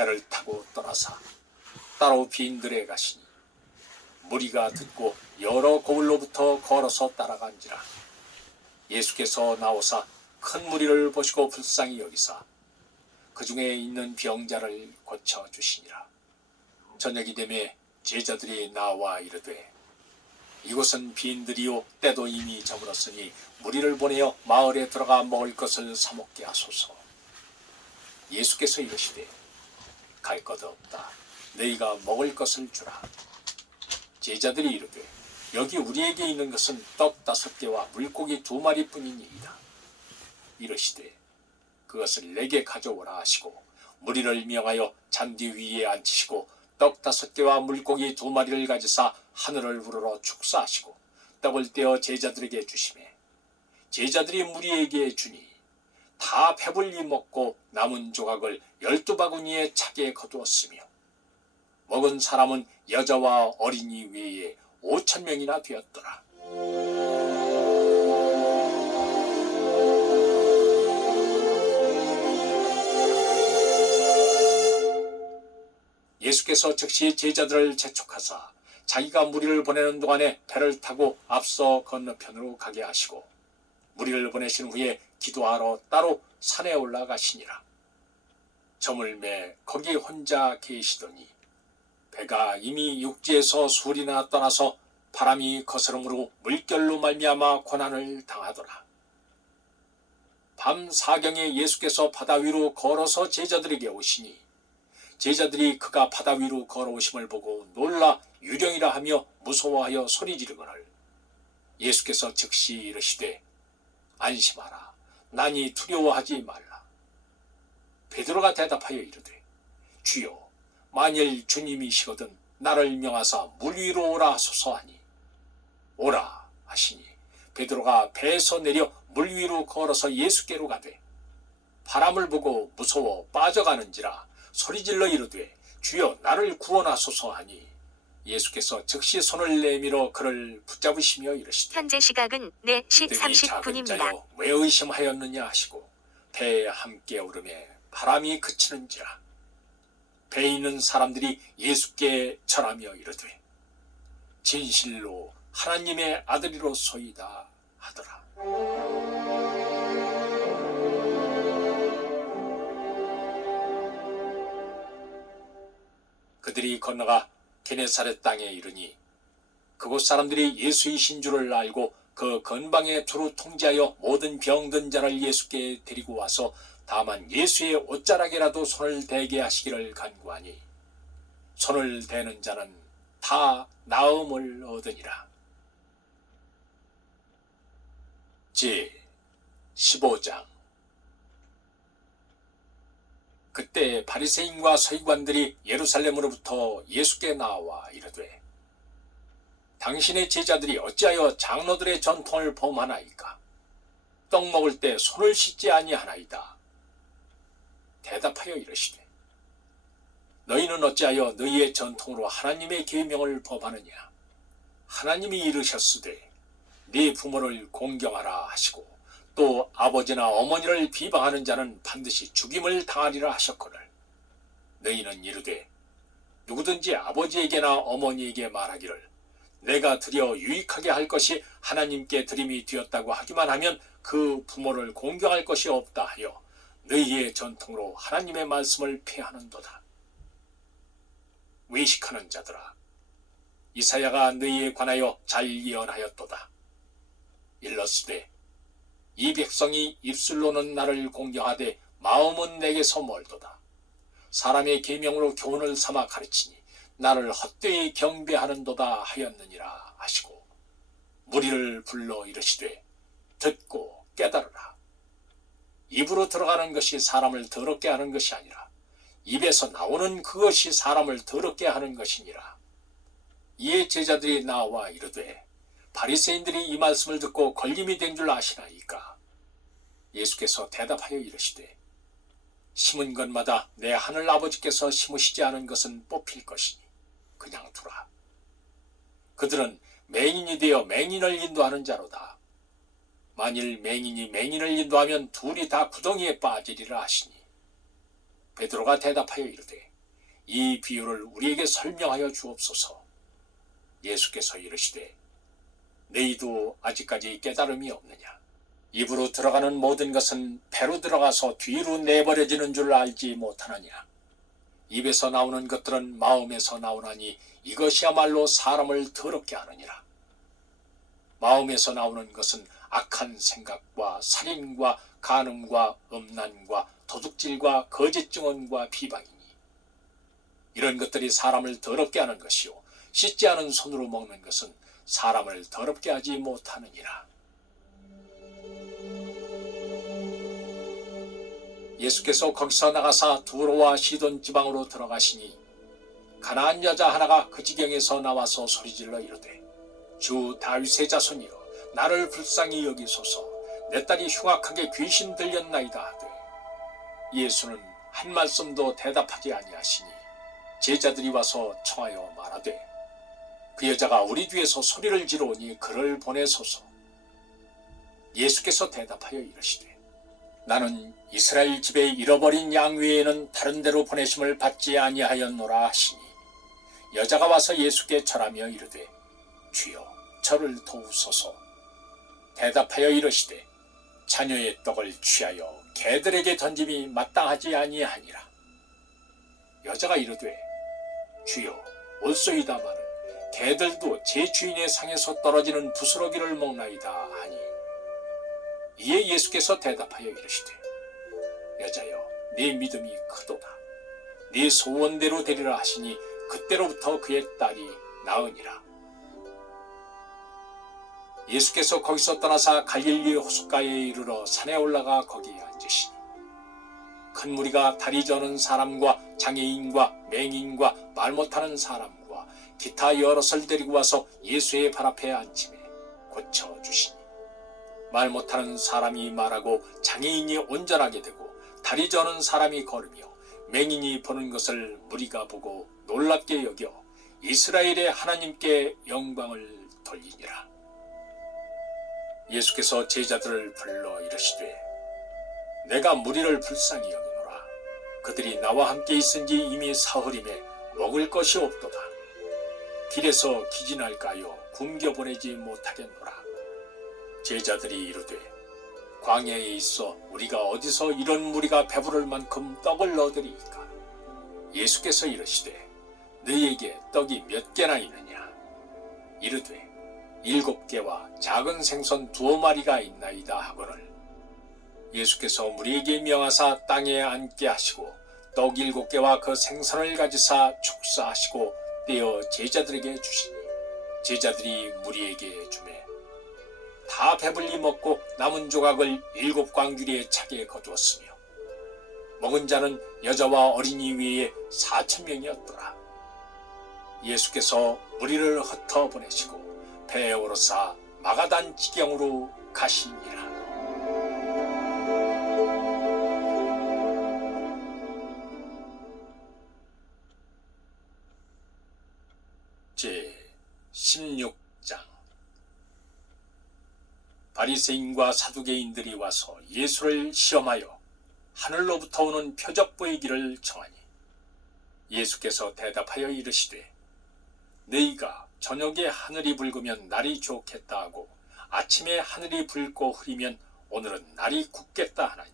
배를 타고 떠나사 따로 빈들에 가시니 무리가 듣고 여러 고을로부터 걸어서 따라간지라. 예수께서 나오사 큰 무리를 보시고 불쌍히 여기사 그 중에 있는 병자를 고쳐주시니라. 저녁이 되매 제자들이 나와 이르되 이곳은 빈들이요 때도 이미 저물었으니 무리를 보내어 마을에 들어가 먹을 것을 사 먹게 하소서. 예수께서 이르시되 갈 것 없다. 너희가 먹을 것을 주라. 제자들이 이르되 여기 우리에게 있는 것은 떡 5개와 물고기 2마리뿐이니이다. 이르시되 그것을 내게 가져오라 하시고 무리를 명하여 잔디 위에 앉히시고 떡 5개와 물고기 2마리를 가지사 하늘을 우러러 축사하시고 떡을 떼어 제자들에게 주시매 제자들이 무리에게 주니 다 배불리 먹고 남은 조각을 12바구니에 차게 거두었으며 먹은 사람은 여자와 어린이 외에 5,000명이나 되었더라. 예수께서 즉시 제자들을 재촉하사 자기가 무리를 보내는 동안에 배를 타고 앞서 건너편으로 가게 하시고 무리를 보내신 후에 기도하러 따로 산에 올라가시니라. 저물매 거기 혼자 계시더니 배가 이미 육지에서 술이나 떠나서 바람이 거스름으로 물결로 말미암아 고난을 당하더라. 밤 사경에 예수께서 바다 위로 걸어서 제자들에게 오시니 제자들이 그가 바다 위로 걸어오심을 보고 놀라 유령이라 하며 무서워하여 소리 지르거늘 예수께서 즉시 이르시되 안심하라. 나니 두려워하지 말라. 베드로가 대답하여 이르되 주여 만일 주님이시거든 나를 명하사 물 위로 오라 하소서 하니 오라 하시니 베드로가 배에서 내려 물 위로 걸어서 예수께로 가되 바람을 보고 무서워 빠져가는지라 소리질러 이르되 주여 나를 구원하소서 하니 예수께서 즉시 손을 내밀어 그를 붙잡으시며 이르시되 현재 시각은 4시 너희 작은 30분입니다. 자여 왜 의심하였느냐 하시고 배에 함께 오르매 바람이 그치는지라. 배에 있는 사람들이 예수께 절하며 이르되 진실로 하나님의 아들이로소이다 하더라. 그들이 건너가 게네사렛 땅에 이르니 그곳 사람들이 예수이신 줄을 알고 그 근방에 두루 통제하여 모든 병든 자를 예수께 데리고 와서 다만 예수의 옷자락에라도 손을 대게 하시기를 간구하니 손을 대는 자는 다 나음을 얻으니라. 제 15장. 그때 바리새인과 서기관들이 예루살렘으로부터 예수께 나와 이르되 당신의 제자들이 어찌하여 장로들의 전통을 범하나이까? 떡 먹을 때 손을 씻지 아니하나이다. 대답하여 이르시되 너희는 어찌하여 너희의 전통으로 하나님의 계명을 범하느냐? 하나님이 이르셨으되 네 부모를 공경하라 하시고 또 아버지나 어머니를 비방하는 자는 반드시 죽임을 당하리라 하셨거늘 너희는 이르되 누구든지 아버지에게나 어머니에게 말하기를 내가 드려 유익하게 할 것이 하나님께 드림이 되었다고 하기만 하면 그 부모를 공경할 것이 없다 하여 너희의 전통으로 하나님의 말씀을 폐하는도다. 외식하는 자들아, 이사야가 너희에 관하여 잘 예언하였도다. 일렀으되 이 백성이 입술로는 나를 공경하되 마음은 내게서 멀도다. 사람의 계명으로 교훈을 삼아 가르치니 나를 헛되이 경배하는도다 하였느니라 하시고 무리를 불러 이르시되 듣고 깨달으라. 입으로 들어가는 것이 사람을 더럽게 하는 것이 아니라 입에서 나오는 그것이 사람을 더럽게 하는 것이니라. 이에 제자들이 나와 이르되 바리새인들이 이 말씀을 듣고 걸림이 된 줄 아시나이까? 예수께서 대답하여 이르시되 심은 것마다 내 하늘 아버지께서 심으시지 않은 것은 뽑힐 것이니 그냥 두라. 그들은 맹인이 되어 맹인을 인도하는 자로다. 만일 맹인이 맹인을 인도하면 둘이 다 구덩이에 빠지리라 하시니 베드로가 대답하여 이르되 이 비유를 우리에게 설명하여 주옵소서. 예수께서 이르시되 너희도 아직까지 깨달음이 없느냐? 입으로 들어가는 모든 것은 배로 들어가서 뒤로 내버려지는 줄 알지 못하느냐? 입에서 나오는 것들은 마음에서 나오나니 이것이야말로 사람을 더럽게 하느니라. 마음에서 나오는 것은 악한 생각과 살인과 간음과 음란과 도둑질과 거짓 증언과 비방이니 이런 것들이 사람을 더럽게 하는 것이요 씻지 않은 손으로 먹는 것은 사람을 더럽게 하지 못하느니라. 예수께서 거기서 나가사 두로와 시돈 지방으로 들어가시니 가나안 여자 하나가 그 지경에서 나와서 소리질러 이르되 주 다윗의 자손이여 나를 불쌍히 여기소서. 내 딸이 흉악하게 귀신 들렸나이다 하되 예수는 한 말씀도 대답하지 아니하시니 제자들이 와서 청하여 말하되 그 여자가 우리 뒤에서 소리를 지르오니 그를 보내소서. 예수께서 대답하여 이르시되 나는 이스라엘 집에 잃어버린 양 외에는 다른 데로 보내심을 받지 아니하였노라 하시니 여자가 와서 예수께 절하며 이르되 주여 저를 도우소서. 대답하여 이르시되 자녀의 떡을 취하여 개들에게 던짐이 마땅하지 아니하니라. 여자가 이르되 주여 올소이다마는 개들도 제 주인의 상에서 떨어지는 부스러기를 먹나이다 하니 이에 예수께서 대답하여 이르시되 여자여 네 믿음이 크도다. 네 소원대로 되리라 하시니 그때로부터 그의 딸이 나으니라. 예수께서 거기서 떠나사 갈릴리 호숫가에 이르러 산에 올라가 거기에 앉으시니 큰 무리가 다리 저는 사람과 장애인과 맹인과 말 못하는 사람과 기타 여럿을 데리고 와서 예수의 발 앞에 앉힘에 고쳐주시니 말 못하는 사람이 말하고 장애인이 온전하게 되고 다리 저는 사람이 걸으며 맹인이 보는 것을 무리가 보고 놀랍게 여겨 이스라엘의 하나님께 영광을 돌리니라. 예수께서 제자들을 불러 이르시되 내가 무리를 불쌍히 여기노라. 그들이 나와 함께 있은지 이미 사흘임에 먹을 것이 없도다. 길에서 기진할까요 굶겨보내지 못하겠노라. 제자들이 이르되 광야에 있어 우리가 어디서 이런 무리가 배부를 만큼 떡을 얻으리이까? 예수께서 이르시되 너희에게 떡이 몇 개나 있느냐? 이르되 7개와 작은 생선 2마리가 있나이다 하거늘 예수께서 무리에게 명하사 땅에 앉게 하시고 떡 7개와 그 생선을 가지사 축사하시고 떼어 제자들에게 주시니 제자들이 무리에게 주매 다 배불리 먹고 남은 조각을 7광주리에 차게 거두었으며 먹은 자는 여자와 어린이 외에 4,000명이었더라. 예수께서 무리를 흩어 보내시고 배에 오르사 마가단 지경으로 가시니라. 제 16장. 바리새인과 사두개인들이 와서 예수를 시험하여 하늘로부터 오는 표적 보이기를 청하니 예수께서 대답하여 이르시되 너희가 저녁에 하늘이 붉으면 날이 좋겠다 하고 아침에 하늘이 붉고 흐리면 오늘은 날이 굳겠다 하나니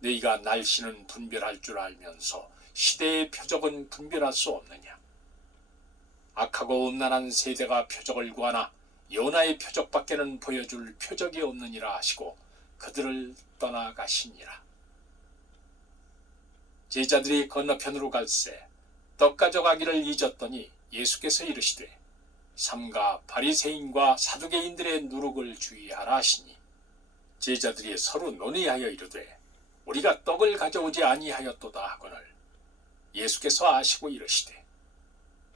너희가 날씨는 분별할 줄 알면서 시대의 표적은 분별할 수 없느냐? 악하고 음란한 세대가 표적을 구하나 요나의 표적밖에는 보여줄 표적이 없느니라 하시고 그들을 떠나가시니라. 제자들이 건너편으로 갈새 떡 가져가기를 잊었더니 예수께서 이르시되 삼가 바리새인과 사두개인들의 누룩을 주의하라 하시니 제자들이 서로 논의하여 이르되 우리가 떡을 가져오지 아니하였도다 하거늘 예수께서 아시고 이르시되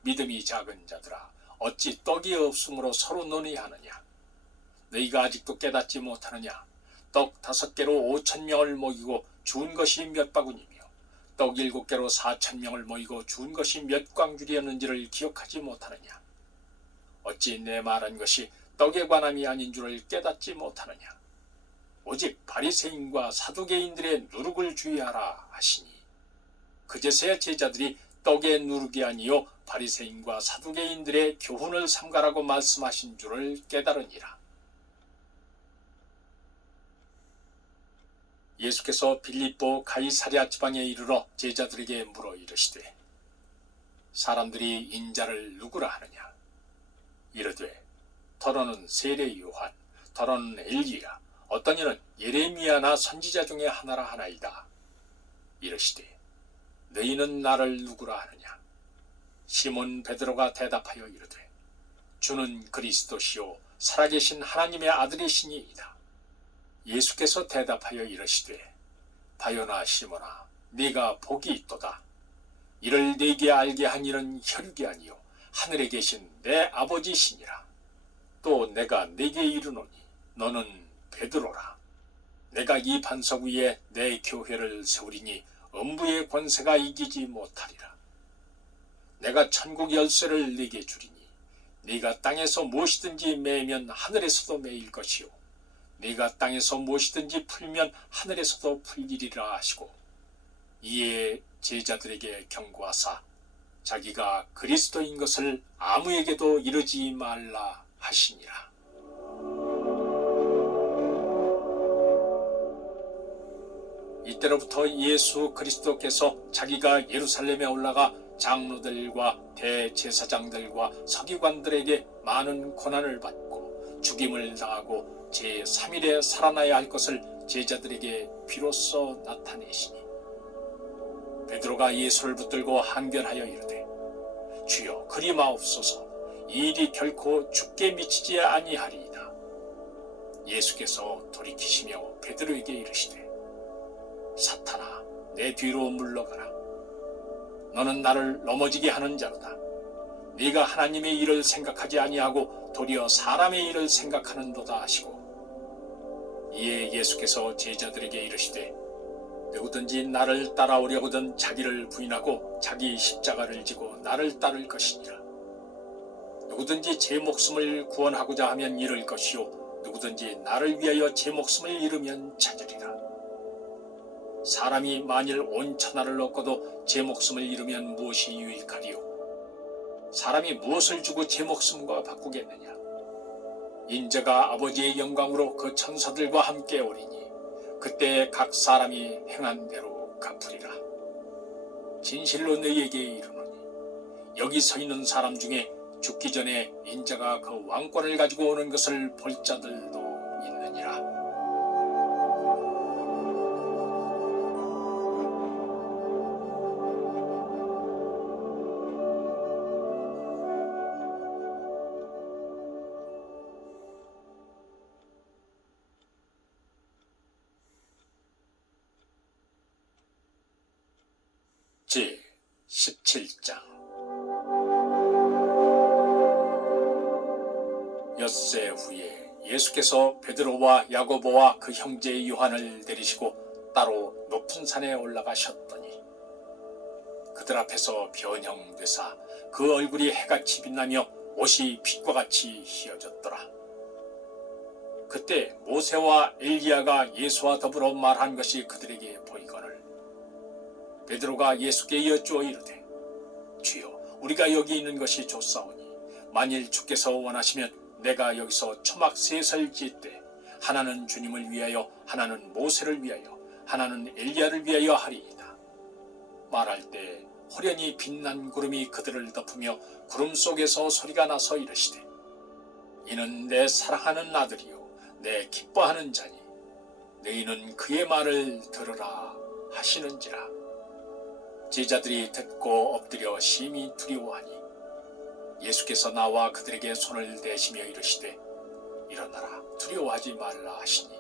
믿음이 작은 자들아 어찌 떡이 없으므로 서로 논의하느냐? 너희가 아직도 깨닫지 못하느냐? 떡 5개로 5,000명을 먹이고 주운 것이 몇 바구니며 떡 7개로 4,000명을 먹이고 주운 것이 몇 광줄이었는지를 기억하지 못하느냐? 어찌 내 말한 것이 떡에 관함이 아닌 줄을 깨닫지 못하느냐? 오직 바리새인과 사두개인들의 누룩을 주의하라 하시니 그제서야 제자들이 떡에 누룩이 아니요 바리새인과 사두개인들의 교훈을 삼가라고 말씀하신 줄을 깨달으니라. 예수께서 빌립보 가이사랴 지방에 이르러 제자들에게 물어 이르시되 사람들이 인자를 누구라 하느냐. 이르되 더러는 세례 요한, 더러는 엘리야, 어떤 이는 예레미야나 선지자 중에 하나라 하나이다. 이르시되 너희는 나를 누구라 하느냐. 시몬 베드로가 대답하여 이르되 주는 그리스도시요 살아계신 하나님의 아들이시니이다. 예수께서 대답하여 이르시되 바요나 시몬아 네가 복이 있도다. 이를 네게 알게 한 이는 혈육이 아니요 하늘에 계신 내 아버지시니라. 또 내가 네게 이르노니 너는 베드로라. 내가 이 반석 위에 내 교회를 세우리니 음부의 권세가 이기지 못하리라. 내가 천국 열쇠를 네게 주리니 네가 땅에서 무엇이든지 매면 하늘에서도 매일 것이요 네가 땅에서 무엇이든지 풀면 하늘에서도 풀리리라 하시고 이에 제자들에게 경고하사 자기가 그리스도인 것을 아무에게도 이르지 말라 하시니라. 이때로부터 예수 그리스도께서 자기가 예루살렘에 올라가 장로들과 대제사장들과 서기관들에게 많은 고난을 받고 죽임을 당하고 제3일에 살아나야 할 것을 제자들에게 비로소 나타내시니 베드로가 예수를 붙들고 한결하여 이르되 주여 그리 마옵소서. 이 일이 결코 죽게 미치지 아니하리이다. 예수께서 돌이키시며 베드로에게 이르시되 사탄아 내 뒤로 물러가라. 너는 나를 넘어지게 하는 자로다. 네가 하나님의 일을 생각하지 아니하고 도리어 사람의 일을 생각하는도다 하시고 이에 예수께서 제자들에게 이르시되 누구든지 나를 따라오려거든 자기를 부인하고 자기 십자가를 지고 나를 따를 것이니라. 누구든지 제 목숨을 구원하고자 하면 잃을 것이요 누구든지 나를 위하여 제 목숨을 잃으면 찾으리라. 사람이 만일 온 천하를 얻고도 제 목숨을 잃으면 무엇이 유익하리요? 사람이 무엇을 주고 제 목숨과 바꾸겠느냐? 인자가 아버지의 영광으로 그 천사들과 함께 오리니 그때 각 사람이 행한 대로 갚으리라. 진실로 너희에게 이르노니 여기 서 있는 사람 중에 죽기 전에 인자가 그 왕권을 가지고 오는 것을 볼 자들도 있느니라. 제 17장 엿새 후에 예수께서 베드로와 야고보와 그 형제 요한을 데리시고 따로 높은 산에 올라가셨더니 그들 앞에서 변형되사 그 얼굴이 해같이 빛나며 옷이 빛과 같이 희어졌더라. 그때 모세와 엘리야가 예수와 더불어 말한 것이 그들에게 보이거늘 베드로가 예수께 여쭈어 이르되 주여 우리가 여기 있는 것이 좋사오니 만일 주께서 원하시면 내가 여기서 초막 셋을 짓되 하나는 주님을 위하여 하나는 모세를 위하여 하나는 엘리야를 위하여 하리이다. 말할 때 호련히 빛난 구름이 그들을 덮으며 구름 속에서 소리가 나서 이르시되 이는 내 사랑하는 아들이요 내 기뻐하는 자니 너희는 그의 말을 들으라 하시는지라. 제자들이 듣고 엎드려 심히 두려워하니 예수께서 나와 그들에게 손을 대시며 이르시되 일어나라 두려워하지 말라 하시니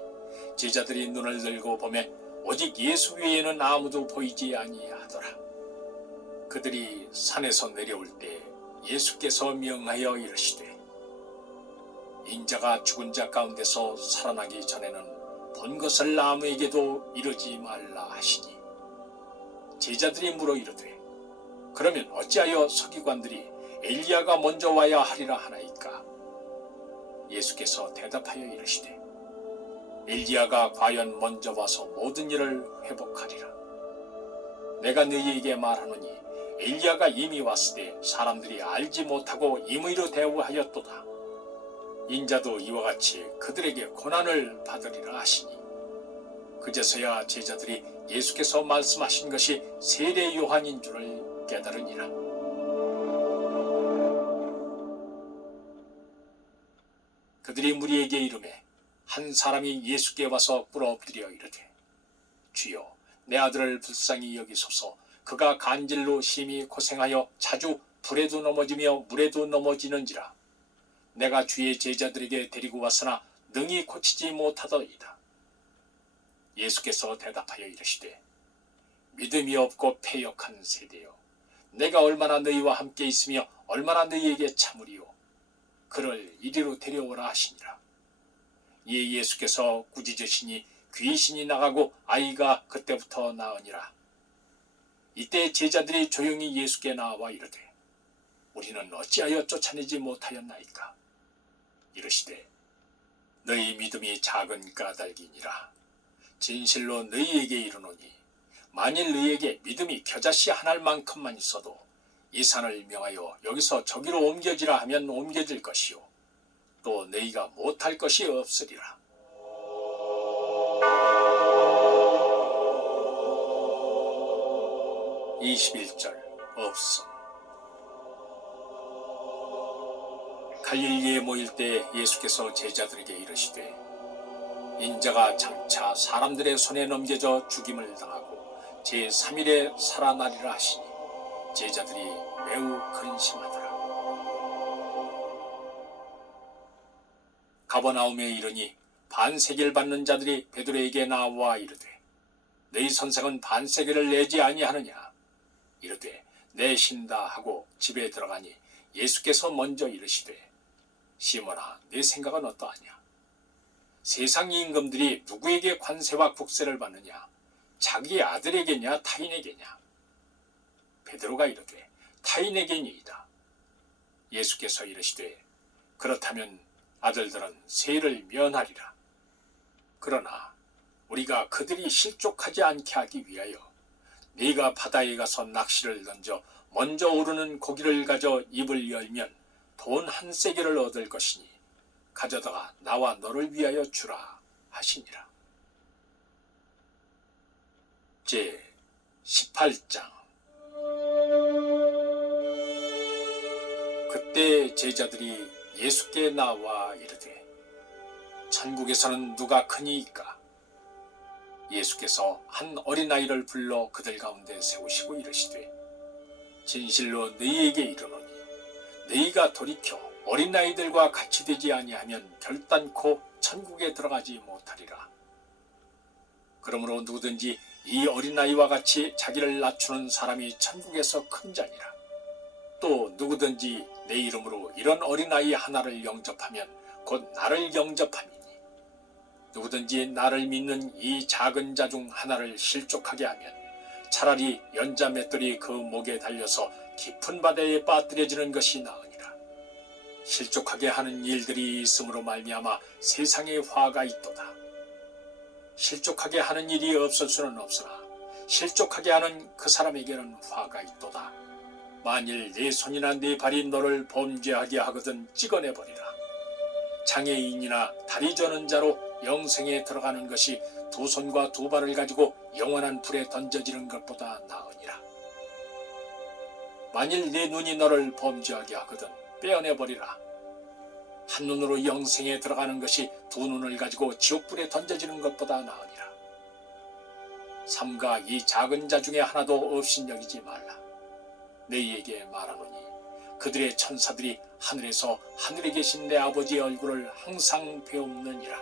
제자들이 눈을 들고 보매 오직 예수 외에는 아무도 보이지 아니하더라. 그들이 산에서 내려올 때 예수께서 명하여 이르시되 인자가 죽은 자 가운데서 살아나기 전에는 본 것을 아무에게도 이르지 말라 하시니 제자들이 물어 이르되 그러면 어찌하여 서기관들이 엘리야가 먼저 와야 하리라 하나이까? 예수께서 대답하여 이르시되 엘리야가 과연 먼저 와서 모든 일을 회복하리라. 내가 너희에게 말하노니 엘리야가 이미 왔을 때 사람들이 알지 못하고 임의로 대우하였도다. 인자도 이와 같이 그들에게 고난을 받으리라 하시니 그제서야 제자들이 예수께서 말씀하신 것이 세례 요한인 줄을 깨달으니라. 그들이 무리에게 이르매 한 사람이 예수께 와서 꿇어 엎드려 이르되 주여 내 아들을 불쌍히 여기소서. 그가 간질로 심히 고생하여 자주 불에도 넘어지며 물에도 넘어지는지라. 내가 주의 제자들에게 데리고 왔으나 능히 고치지 못하더이다. 예수께서 대답하여 이르시되 믿음이 없고 패역한 세대여, 내가 얼마나 너희와 함께 있으며 얼마나 너희에게 참으리요. 그를 이리로 데려오라 하시니라. 이에 예수께서 꾸짖으시니 귀신이 나가고 아이가 그때부터 나으니라. 이때 제자들이 조용히 예수께 나와 이르되 우리는 어찌하여 쫓아내지 못하였나이까. 이르시되 너희 믿음이 작은 까닭이니라. 진실로 너희에게 이르노니 만일 너희에게 믿음이 겨자씨 한 알만큼만 있어도 이 산을 명하여 여기서 저기로 옮겨지라 하면 옮겨질 것이요 또 너희가 못할 것이 없으리라. (21절) 없음. 갈릴리에 모일 때 예수께서 제자들에게 이르시되 인자가 장차 사람들의 손에 넘겨져 죽임을 당하고 제3일에 살아나리라 하시니 제자들이 매우 근심하더라. 가버나움에 이르니 반세계를 받는 자들이 베드로에게 나와 이르되 너희 선생은 반세계를 내지 아니하느냐. 이르되 내신다 하고 집에 들어가니 예수께서 먼저 이르시되 시몬아 네 생각은 어떠하냐. 세상 임금들이 누구에게 관세와 국세를 받느냐. 자기 아들에게냐 타인에게냐. 베드로가 이르되 타인에게니이다. 예수께서 이르시되 그렇다면 아들들은 세를 면하리라. 그러나 우리가 그들이 실족하지 않게 하기 위하여 네가 바다에 가서 낚시를 던져 먼저 오르는 고기를 가져 입을 열면 돈 한 세겔을 얻을 것이니 가져다가 나와 너를 위하여 주라 하시니라. 제 18장. 그때 제자들이 예수께 나와 이르되 천국에서는 누가 크니이까. 예수께서 한 어린아이를 불러 그들 가운데 세우시고 이르시되 진실로 너희에게 이르노니 너희가 돌이켜 어린아이들과 같이 되지 아니하면 결단코 천국에 들어가지 못하리라. 그러므로 누구든지 이 어린아이와 같이 자기를 낮추는 사람이 천국에서 큰 자니라. 또 누구든지 내 이름으로 이런 어린아이 하나를 영접하면 곧 나를 영접함이니 누구든지 나를 믿는 이 작은 자 중 하나를 실족하게 하면 차라리 연자 맷돌이 그 목에 달려서 깊은 바다에 빠뜨려지는 것이 나으니라. 실족하게 하는 일들이 있음으로 말미암아 세상에 화가 있도다. 실족하게 하는 일이 없을 수는 없으나 실족하게 하는 그 사람에게는 화가 있도다. 만일 네 손이나 네 발이 너를 범죄하게 하거든 찍어내버리라. 장애인이나 다리 저는 자로 영생에 들어가는 것이 두 손과 두 발을 가지고 영원한 불에 던져지는 것보다 나으니라. 만일 네 눈이 너를 범죄하게 하거든 빼어내버리라. 한 눈으로 영생에 들어가는 것이 두 눈을 가지고 지옥불에 던져지는 것보다 나으니라. 삼가 이 작은 자 중에 하나도 업신여기지 말라. 너희에게 말하노니 그들의 천사들이 하늘에서 하늘에 계신 내 아버지의 얼굴을 항상 배움느니라.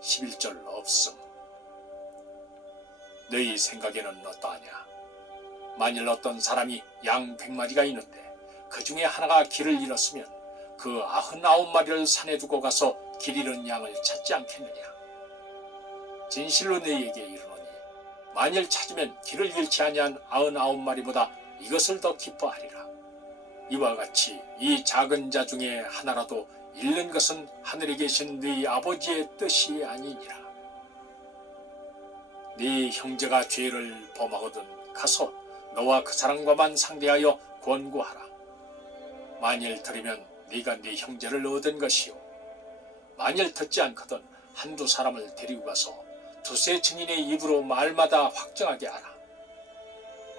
11절 없음. 너희 생각에는 어떠하냐. 만일 어떤 사람이 양 100마리가 있는데 그 중에 하나가 길을 잃었으면 그 99마리를 산에 두고 가서 길 잃은 양을 찾지 않겠느냐. 진실로 너희에게 이르노니 만일 찾으면 길을 잃지 아니한 99마리보다 이것을 더 기뻐하리라. 이와 같이 이 작은 자 중에 하나라도 잃는 것은 하늘에 계신 너희 아버지의 뜻이 아니니라. 네 형제가 죄를 범하거든 가서 너와 그 사람과만 상대하여 권고하라. 만일 들으면 네가 네 형제를 얻은 것이요, 만일 듣지 않거든 한두 사람을 데리고 가서 두세 증인의 입으로 말마다 확정하게 하라.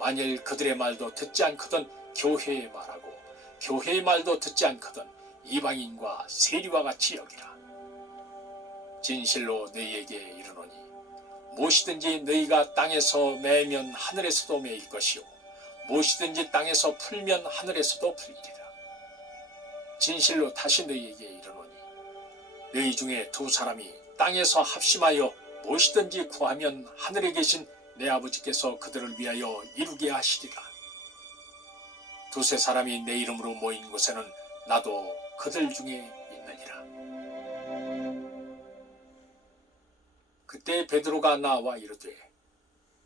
만일 그들의 말도 듣지 않거든 교회의 말하고 교회의 말도 듣지 않거든 이방인과 세리와 같이 여기라. 진실로 너희에게 이르노니 무엇이든지 너희가 땅에서 매면 하늘에서도 매일 것이요, 무엇이든지 땅에서 풀면 하늘에서도 풀리리라. 진실로 다시 너희에게 이르노니 너희 중에 두 사람이 땅에서 합심하여 무엇이든지 구하면 하늘에 계신 내 아버지께서 그들을 위하여 이루게 하시리라. 두세 사람이 내 이름으로 모인 곳에는 나도 그들 중에 있느니라. 그때 베드로가 나와 이르되,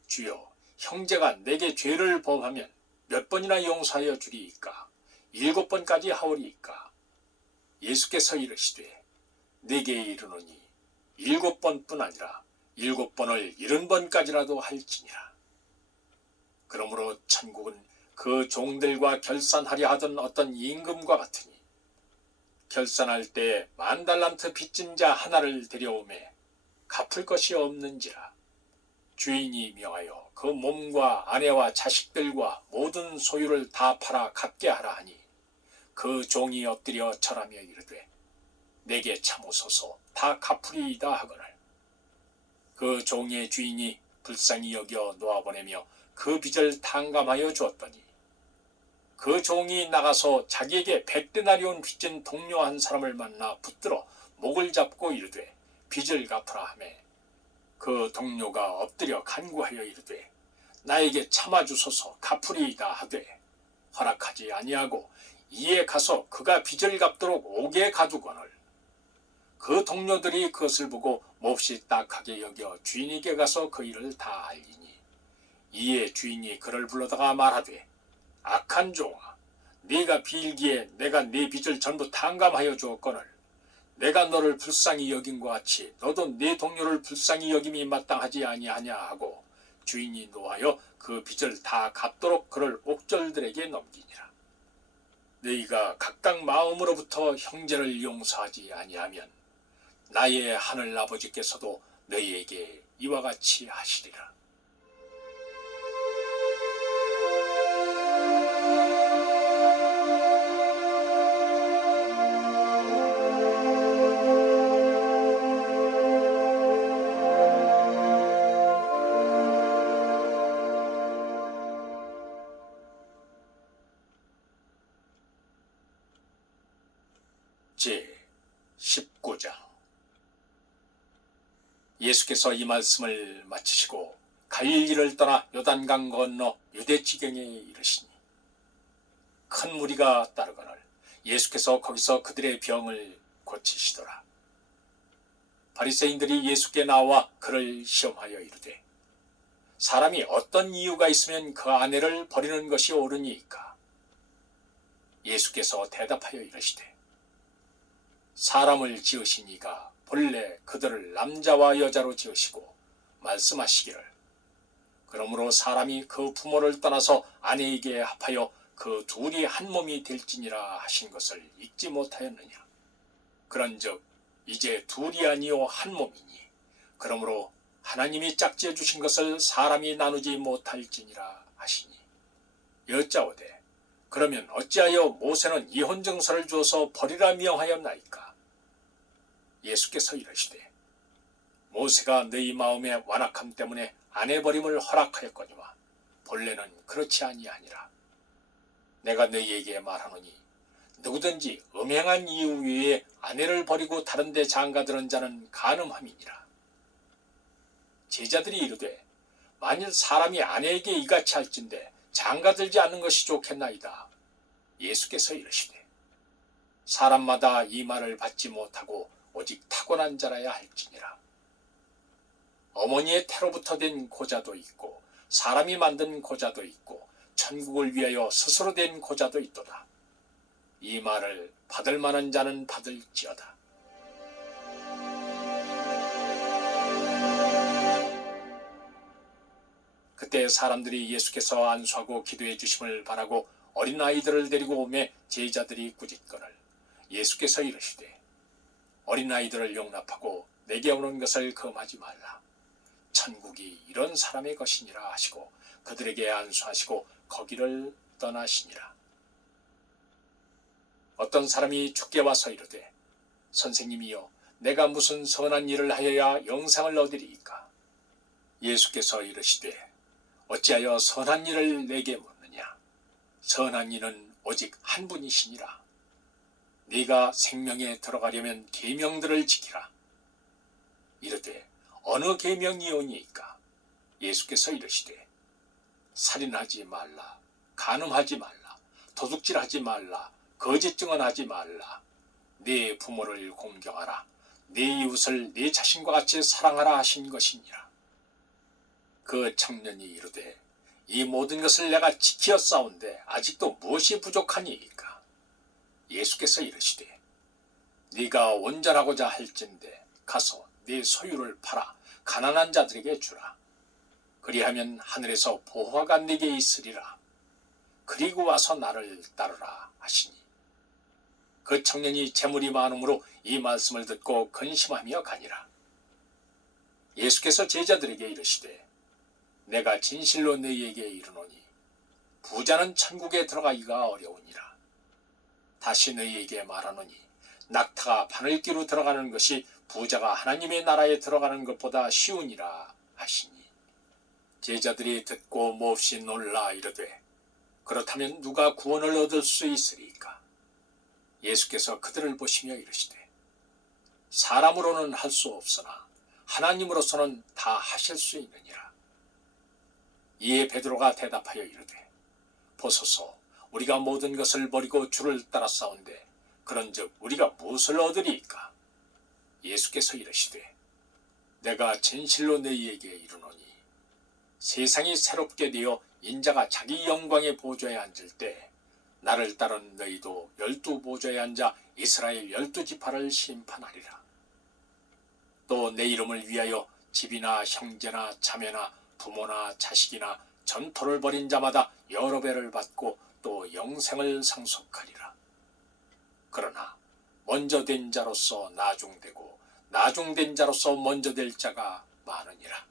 주여, 형제가 내게 죄를 범하면 몇 번이나 용서하여 주리이까? 7번까지 하오리이까? 예수께서 이르시되, 내게 이르노니 7번뿐 아니라 7번을 70번까지라도 할지니라. 그러므로 천국은 그 종들과 결산하려 하던 어떤 임금과 같으니, 결산할 때 10,000달란트 빚진 자 하나를 데려오매 갚을 것이 없는지라. 주인이 명하여 그 몸과 아내와 자식들과 모든 소유를 다 팔아 갚게 하라 하니, 그 종이 엎드려 절하며 이르되, 내게 참으소서, 다 갚으리이다 하거늘. 그 종의 주인이 불쌍히 여겨 놓아보내며 그 빚을 탕감하여 주었더니, 그 종이 나가서 자기에게 100데나리온 빚진 동료 한 사람을 만나 붙들어 목을 잡고 이르되, 빚을 갚으라 하매, 그 동료가 엎드려 간구하여 이르되, 나에게 참아주소서, 갚으리이다 하되 허락하지 아니하고 이에 가서 그가 빚을 갚도록 옥에 가두거늘. 그 동료들이 그것을 보고 몹시 딱하게 여겨 주인에게 가서 그 일을 다 알리니, 이에 주인이 그를 불러다가 말하되, 악한 종아, 네가 빌기에 내가 네 빚을 전부 탕감하여 주었거늘 내가 너를 불쌍히 여김과 같이 너도 네 동료를 불쌍히 여김이 마땅하지 아니하냐 하고, 주인이 노하여 그 빚을 다 갚도록 그를 옥졸들에게 넘기니라. 너희가 각각 마음으로부터 형제를 용서하지 아니하면 나의 하늘 아버지께서도 너희에게 이와 같이 하시리라. 제 19장. 예수께서 이 말씀을 마치시고 갈릴리를 떠나 요단강 건너 유대 지경에 이르시니, 큰 무리가 따르거늘 예수께서 거기서 그들의 병을 고치시더라. 바리새인들이 예수께 나와 그를 시험하여 이르되, 사람이 어떤 이유가 있으면 그 아내를 버리는 것이 옳으니이까? 예수께서 대답하여 이르시되, 사람을 지으신 이가 본래 그들을 남자와 여자로 지으시고 말씀하시기를, 그러므로 사람이 그 부모를 떠나서 아내에게 합하여 그 둘이 한 몸이 될지니라 하신 것을 읽지 못하였느냐? 그런즉 이제 둘이 아니요 한 몸이니, 그러므로 하나님이 짝지어 주신 것을 사람이 나누지 못할지니라 하시니, 여짜오되 그러면 어찌하여 모세는 이혼 증서를 주어서 버리라 명하였나이까? 예수께서 이르시되, 모세가 너희 마음의 완악함 때문에 아내 버림을 허락하였거니와 본래는 그렇지 아니하니라. 내가 너희에게 말하노니, 누구든지 음행한 이유 외에 아내를 버리고 다른 데 장가드는 자는 간음함이니라. 제자들이 이르되, 만일 사람이 아내에게 이같이 할진대 장가들지 않는 것이 좋겠나이다. 예수께서 이르시되, 사람마다 이 말을 받지 못하고 오직 타고난 자라야 할지니라. 어머니의 태로부터 된 고자도 있고 사람이 만든 고자도 있고 천국을 위하여 스스로 된 고자도 있도다. 이 말을 받을 만한 자는 받을지어다. 그때 사람들이 예수께서 안수하고 기도해 주심을 바라고 어린아이들을 데리고 오매 제자들이 꾸짖거늘 예수께서 이르시되 어린아이들을 용납하고 내게 오는 것을 금하지 말라. 천국이 이런 사람의 것이니라 하시고 그들에게 안수하시고 거기를 떠나시니라. 어떤 사람이 주께 와서 이르되 선생님이여 내가 무슨 선한 일을 하여야 영생을 얻으리이까? 예수께서 이르시되 어찌하여 선한 일을 내게 묻느냐? 선한 이는 오직 한 분이시니라. 네가 생명에 들어가려면 계명들을 지키라. 이르되 어느 계명이오니이까? 예수께서 이르시되 살인하지 말라, 간음하지 말라, 도둑질하지 말라, 거짓 증언하지 말라, 네 부모를 공경하라, 네 이웃을 네 자신과 같이 사랑하라 하신 것이니라. 그 청년이 이르되 이 모든 것을 내가 지키었사온데 아직도 무엇이 부족하니이까? 예수께서 이르시되 네가 온전하고자 할진대 가서 네 소유를 팔아 가난한 자들에게 주라. 그리하면 하늘에서 보화가 네게 있으리라. 그리고 와서 나를 따르라 하시니 그 청년이 재물이 많음으로 이 말씀을 듣고 근심하며 가니라. 예수께서 제자들에게 이르시되 내가 진실로 너희에게 이르노니 부자는 천국에 들어가기가 어려우니라. 다시 너희에게 말하노니 낙타가 바늘기로 들어가는 것이 부자가 하나님의 나라에 들어가는 것보다 쉬우니라 하시니 제자들이 듣고 몹시 놀라 이르되 그렇다면 누가 구원을 얻을 수 있으리까? 예수께서 그들을 보시며 이르시되 사람으로는 할 수 없으나 하나님으로서는 다 하실 수 있느니라. 이에 베드로가 대답하여 이르되 보소서 우리가 모든 것을 버리고 주를 따랐사온데 그런즉 우리가 무엇을 얻으리이까? 예수께서 이르시되 내가 진실로 너희에게 이르노니 세상이 새롭게 되어 인자가 자기 영광의 보좌에 앉을 때 나를 따른 너희도 12 보좌에 앉아 이스라엘 12지파를 심판하리라. 또 내 이름을 위하여 집이나 형제나 자매나 부모나 자식이나 전토를 벌인 자마다 여러 배를 받고 또 영생을 상속하리라. 그러나 먼저 된 자로서 나중되고 나중된 자로서 먼저 될 자가 많으니라.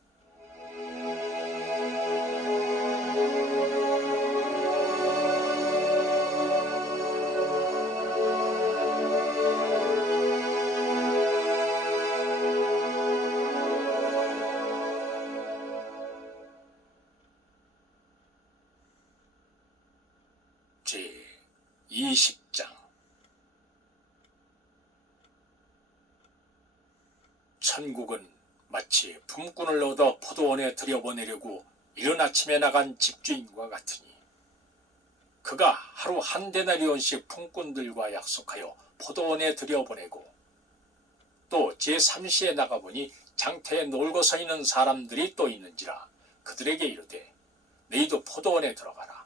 제 20장 천국은 마치 품꾼을 얻어 포도원에 들여보내려고 이른 아침에 나간 집주인과 같으니 그가 하루 한 데나리온씩 품꾼들과 약속하여 포도원에 들여보내고 또 제3시에 나가보니 장터에 놀고 서 있는 사람들이 또 있는지라 그들에게 이르되 너희도 포도원에 들어가라.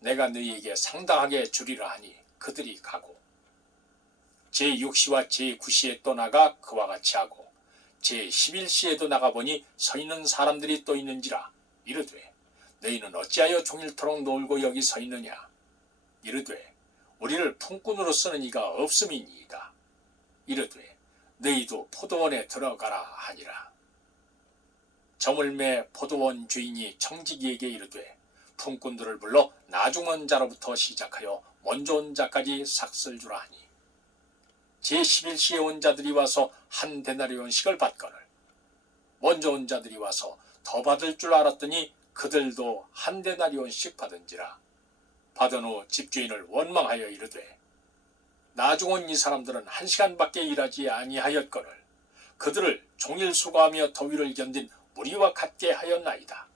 내가 너희에게 상당하게 주리라 하니 그들이 가고 제6시와 제9시에 또 나가 그와 같이 하고 제11시에도 나가보니 서 있는 사람들이 또 있는지라 이르되 너희는 어찌하여 종일토록 놀고 여기 서 있느냐? 이르되 우리를 품꾼으로 쓰는 이가 없음이니이다. 이르되 너희도 포도원에 들어가라 하니라. 저물매 포도원 주인이 청지기에게 이르되 품꾼들을 불러 나중 온 자로부터 시작하여 먼저 온 자까지 삭슬 주라 하니 제11시에 온 자들이 와서 한 데나리온씩을 받거늘 먼저 온 자들이 와서 더 받을 줄 알았더니 그들도 한 데나리온씩 받은지라. 받은 후 집주인을 원망하여 이르되 나중 온 이 사람들은 1시간밖에 일하지 아니하였거늘 그들을 종일 수고하며 더위를 견딘 무리와 같게 하였나이다.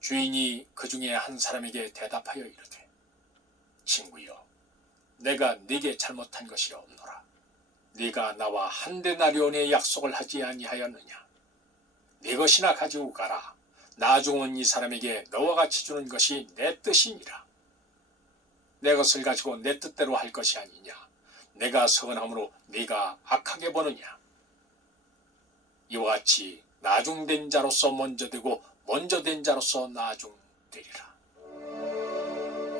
주인이 그 중에 한 사람에게 대답하여 이르되 친구여 내가 네게 잘못한 것이 없노라. 네가 나와 한 데나리온의 약속을 하지 아니하였느냐? 네 것이나 가지고 가라. 나중 온 이 사람에게 너와 같이 주는 것이 내 뜻이니라. 내 것을 가지고 내 뜻대로 할 것이 아니냐? 내가 선함으로 네가 악하게 보느냐? 이와 같이 나중된 자로서 먼저 되고 먼저 된 자로서 나중되리라.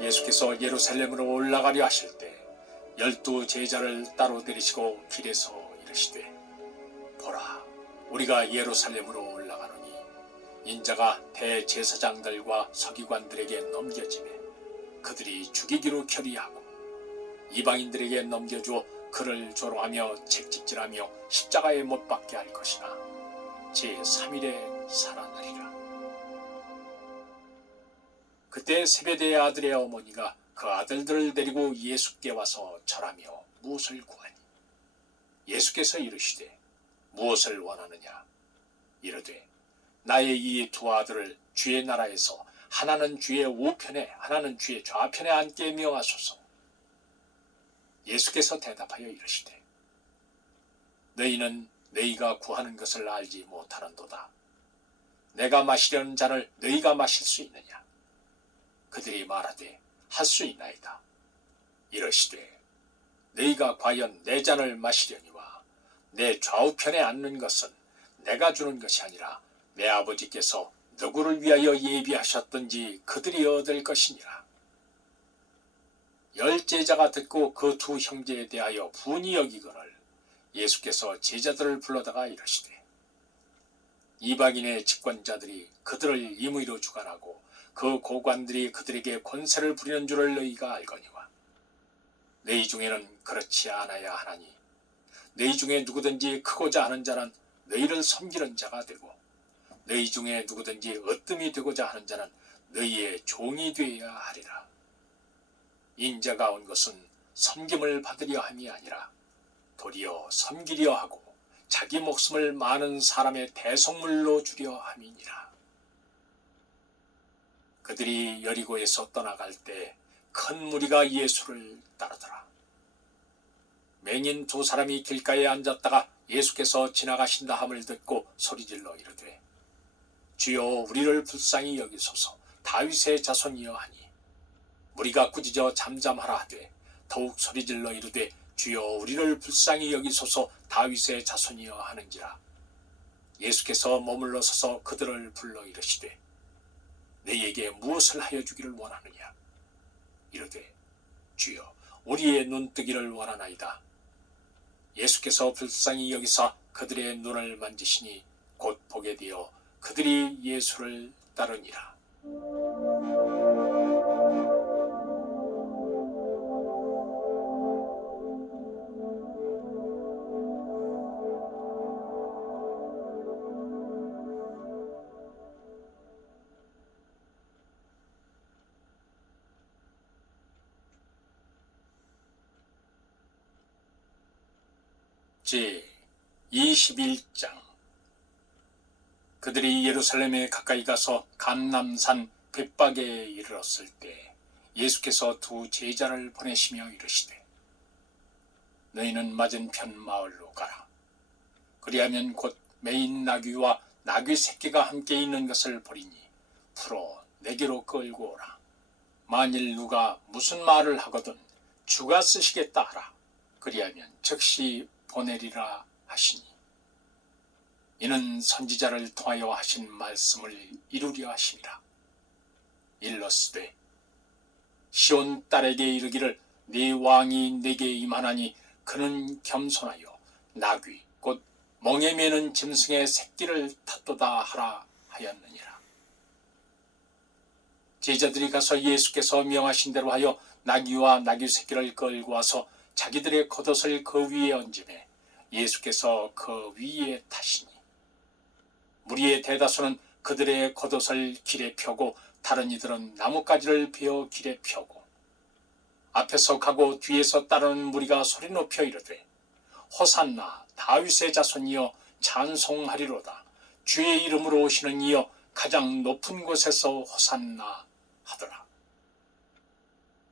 예수께서 예루살렘으로 올라가려 하실 때 12 제자를 따로 데리시고 길에서 이르시되 보라, 우리가 예루살렘으로 올라가노니 인자가 대제사장들과 서기관들에게 넘겨지매 그들이 죽이기로 결의하고 이방인들에게 넘겨주어 그를 조롱하며 책찍질하며 십자가에 못 박게 할 것이나 제3일에 살아나리라. 그때 세베대의 아들의 어머니가 그 아들들을 데리고 예수께 와서 절하며 무엇을 구하니 예수께서 이르시되 무엇을 원하느냐. 이르되 나의 이 2 아들을 주의 나라에서 하나는 주의 우편에 하나는 주의 좌편에 앉게 명하소서. 예수께서 대답하여 이르시되 너희는 너희가 구하는 것을 알지 못하는도다. 내가 마시려는 잔을 너희가 마실 수 있느냐. 그들이 말하되 할 수 있나이다. 이르시되 너희가 과연 내 잔을 마시려니와 내 좌우편에 앉는 것은 내가 주는 것이 아니라 내 아버지께서 누구를 위하여 예비하셨든지 그들이 얻을 것이니라. 10 제자가 듣고 그 2 형제에 대하여 분이 여기거늘 예수께서 제자들을 불러다가 이르시되 이방인의 집권자들이 그들을 임의로 주관하고 그 고관들이 그들에게 권세를 부리는 줄을 너희가 알거니와 너희 중에는 그렇지 않아야 하나니 너희 중에 누구든지 크고자 하는 자는 너희를 섬기는 자가 되고 너희 중에 누구든지 으뜸이 되고자 하는 자는 너희의 종이 되어야 하리라. 인자가 온 것은 섬김을 받으려 함이 아니라 도리어 섬기려 하고 자기 목숨을 많은 사람의 대속물로 주려 함이니라. 그들이 여리고에서 떠나갈 때 큰 무리가 예수를 따르더라. 맹인 2 사람이 길가에 앉았다가 예수께서 지나가신다 함을 듣고 소리질러 이르되 주여 우리를 불쌍히 여기소서. 다윗의 자손이여 하니 무리가 꾸짖어 잠잠하라 하되 더욱 소리질러 이르되 주여 우리를 불쌍히 여기소서. 다윗의 자손이여 하는지라. 예수께서 머물러 서서 그들을 불러 이르시되 너희에게 무엇을 하여 주기를 원하느냐. 이르되 주여 우리의 눈뜨기를 원하나이다. 예수께서 불쌍히 여기사 그들의 눈을 만지시니 곧 보게 되어 그들이 예수를 따르니라. 제 21장. 그들이 예루살렘에 가까이 가서 감람산 벳박에 이르렀을 때 예수께서 2 제자를 보내시며 이르시되 너희는 맞은편 마을로 가라. 그리하면 곧 매인 나귀와 나귀 새끼가 함께 있는 것을 보리니 풀어 내게로 끌고 오라. 만일 누가 무슨 말을 하거든 주가 쓰시겠다 하라. 그리하면 즉시 보내리라 하시니 이는 선지자를 통하여 하신 말씀을 이루려 하심이라. 일러스되 시온 딸에게 이르기를 네 왕이 내게 임하나니 그는 겸손하여 나귀 곧 멍에 매는 짐승의 새끼를 탔도다 하라 하였느니라. 제자들이 가서 예수께서 명하신 대로 하여 나귀와 나귀 새끼를 끌고 와서 자기들의 겉옷을 그 위에 얹으매 예수께서 그 위에 타시니 무리의 대다수는 그들의 겉옷을 길에 펴고 다른 이들은 나뭇가지를 베어 길에 펴고 앞에서 가고 뒤에서 따르는 무리가 소리 높여 이르되 호산나 다윗의 자손이여 찬송하리로다. 주의 이름으로 오시는 이여 가장 높은 곳에서 호산나 하더라.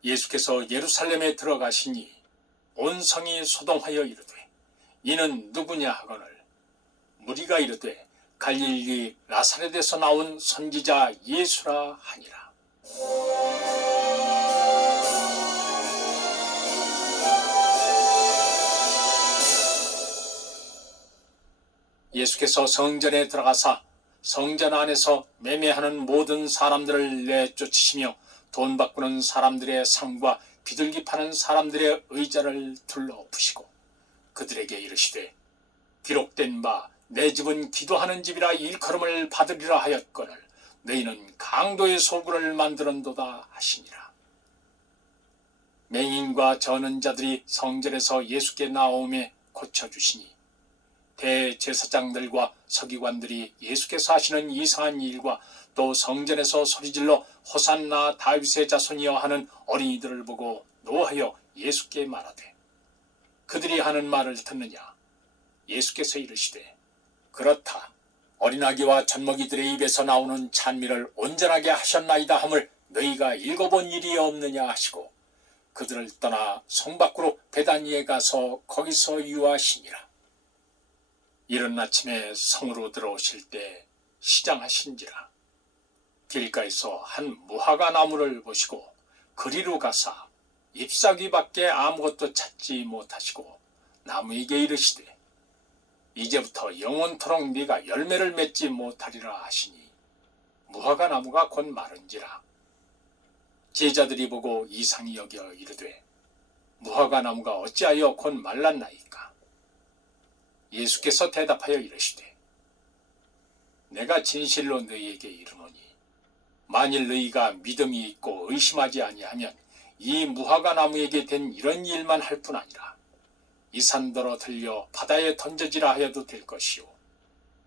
예수께서 예루살렘에 들어가시니 온 성이 소동하여 이르되 이는 누구냐 하거늘 무리가 이르되 갈릴리 나사렛에서 나온 선지자 예수라 하니라. 예수께서 성전에 들어가사 성전 안에서 매매하는 모든 사람들을 내쫓으시며 돈 바꾸는 사람들의 상과 비둘기 파는 사람들의 의자를 둘러엎으시고 그들에게 이르시되 기록된 바 내 집은 기도하는 집이라 일컬음을 받으리라 하였거늘 너희는 강도의 소굴을 만들었도다 하시니라. 맹인과 저는 자들이 성전에서 예수께 나오매 고쳐주시니 대제사장들과 서기관들이 예수께서 하시는 이상한 일과 또 성전에서 소리질러 호산나 다윗의 자손이여 하는 어린이들을 보고 노하여 예수께 말하되 그들이 하는 말을 듣느냐. 예수께서 이르시되 그렇다. 어린아기와 젖먹이들의 입에서 나오는 찬미를 온전하게 하셨나이다 함을 너희가 읽어본 일이 없느냐 하시고 그들을 떠나 성 밖으로 베다니에 가서 거기서 유하시니라. 이른 아침에 성으로 들어오실 때 시장하신지라. 길가에서 한 무화과 나무를 보시고 그리로 가사 잎사귀밖에 아무것도 찾지 못하시고 나무에게 이르시되 이제부터 영원토록 네가 열매를 맺지 못하리라 하시니 무화과 나무가 곧 마른지라. 제자들이 보고 이상히 여겨 이르되 무화과 나무가 어찌하여 곧 말랐나이까. 예수께서 대답하여 이르시되 내가 진실로 너희에게 이르노니 만일 너희가 믿음이 있고 의심하지 아니하면 이 무화과 나무에게 된 이런 일만 할 뿐 아니라 이 산더러 들려 바다에 던져지라 하여도 될 것이요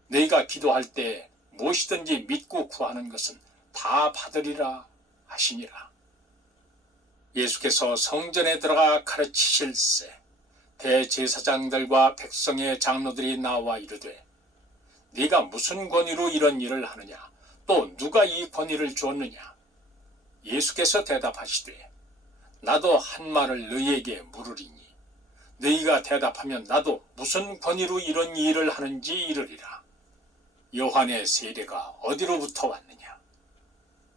너희가 기도할 때 무엇이든지 믿고 구하는 것은 다 받으리라 하시니라. 예수께서 성전에 들어가 가르치실세 대제사장들과 백성의 장로들이 나와 이르되 네가 무슨 권위로 이런 일을 하느냐. 또 누가 이 권위를 주었느냐. 예수께서 대답하시되 나도 한 말을 너희에게 물으리니 너희가 대답하면 나도 무슨 권위로 이런 일을 하는지 이르리라. 요한의 세례가 어디로부터 왔느냐.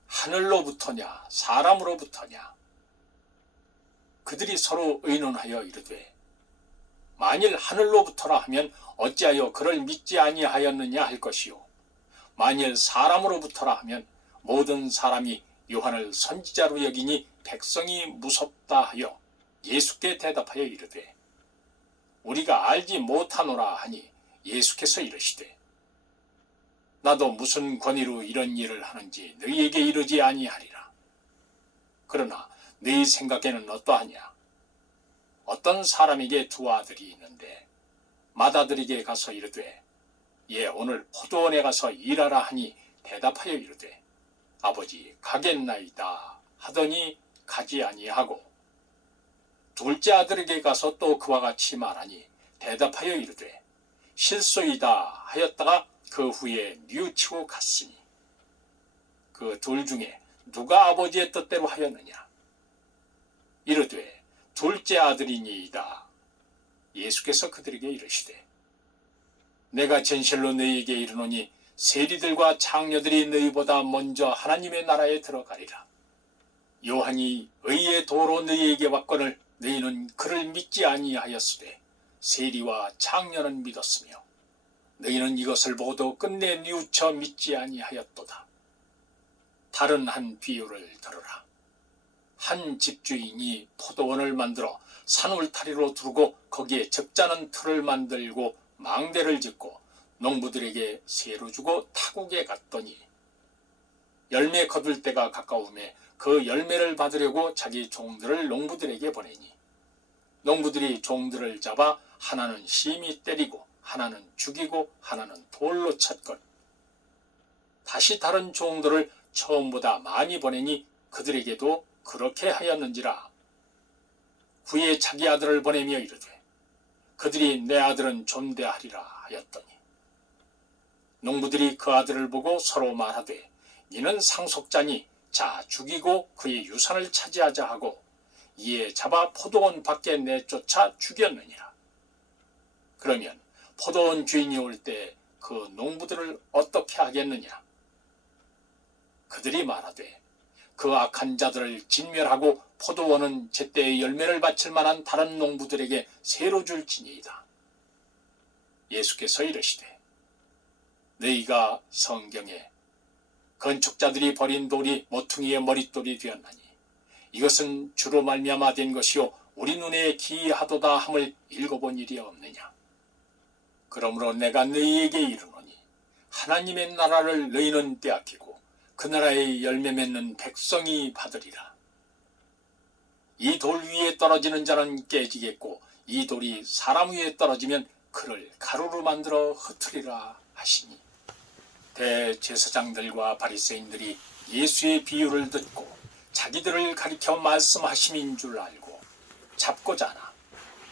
하늘로부터냐 사람으로부터냐. 그들이 서로 의논하여 이르되 만일 하늘로부터라 하면 어찌하여 그를 믿지 아니하였느냐 할 것이요 만일 사람으로부터라 하면 모든 사람이 요한을 선지자로 여기니 백성이 무섭다 하여 예수께 대답하여 이르되 우리가 알지 못하노라 하니 예수께서 이르시되 나도 무슨 권위로 이런 일을 하는지 너희에게 이르지 아니하리라. 그러나 너희 생각에는 어떠하냐. 어떤 사람에게 두 아들이 있는데 맏아들에게 가서 이르되 예 오늘 포도원에 가서 일하라 하니 대답하여 이르되 아버지 가겠나이다 하더니 가지 아니하고 둘째 아들에게 가서 또 그와 같이 말하니 대답하여 이르되 실소이다 하였다가 그 후에 뉘우치고 갔으니 그 둘 중에 누가 아버지의 뜻대로 하였느냐. 이르되 둘째 아들이니이다. 예수께서 그들에게 이르시되 내가 진실로 너희에게 이르노니 세리들과 창녀들이 너희보다 먼저 하나님의 나라에 들어가리라. 요한이 의의 도로 너희에게 왔거늘 너희는 그를 믿지 아니하였으되 세리와 창녀는 믿었으며 너희는 이것을 보고도 끝내 뉘우쳐 믿지 아니하였도다. 다른 한 비유를 들으라. 한 집주인이 포도원을 만들어 산 울타리로 두르고 거기에 적잖은 틀을 만들고 망대를 짓고 농부들에게 세로 주고 타국에 갔더니 열매 거둘 때가 가까우매 그 열매를 받으려고 자기 종들을 농부들에게 보내니 농부들이 종들을 잡아 하나는 심히 때리고 하나는 죽이고 하나는 돌로 쳤건 다시 다른 종들을 처음보다 많이 보내니 그들에게도 그렇게 하였는지라. 후에 자기 아들을 보내며 이르되 그들이 내 아들은 존대하리라 하였더니 농부들이 그 아들을 보고 서로 말하되 이는 상속자니 자 죽이고 그의 유산을 차지하자 하고 이에 잡아 포도원 밖에 내쫓아 죽였느니라. 그러면 포도원 주인이 올 때 그 농부들을 어떻게 하겠느냐. 그들이 말하되 그 악한 자들을 진멸하고 포도원은 제때의 열매를 바칠 만한 다른 농부들에게 새로 줄지니이다. 예수께서 이르시되 너희가 성경에 건축자들이 버린 돌이 모퉁이의 머릿돌이 되었나니 이것은 주로 말미암아 된 것이요 우리 눈에 기이하도다 함을 읽어본 일이 없느냐. 그러므로 내가 너희에게 이르노니 하나님의 나라를 너희는 빼앗기고 그 나라의 열매 맺는 백성이 받으리라. 이 돌 위에 떨어지는 자는 깨지겠고 이 돌이 사람 위에 떨어지면 그를 가루로 만들어 흩으리라 하시니, 대제사장들과 바리새인들이 예수의 비유를 듣고 자기들을 가리켜 말씀하심인 줄 알고 잡고자 하나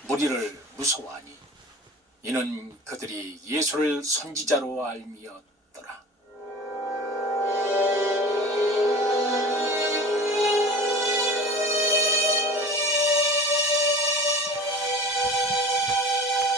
무리를 무서워하니 이는 그들이 예수를 선지자로 알미었더라.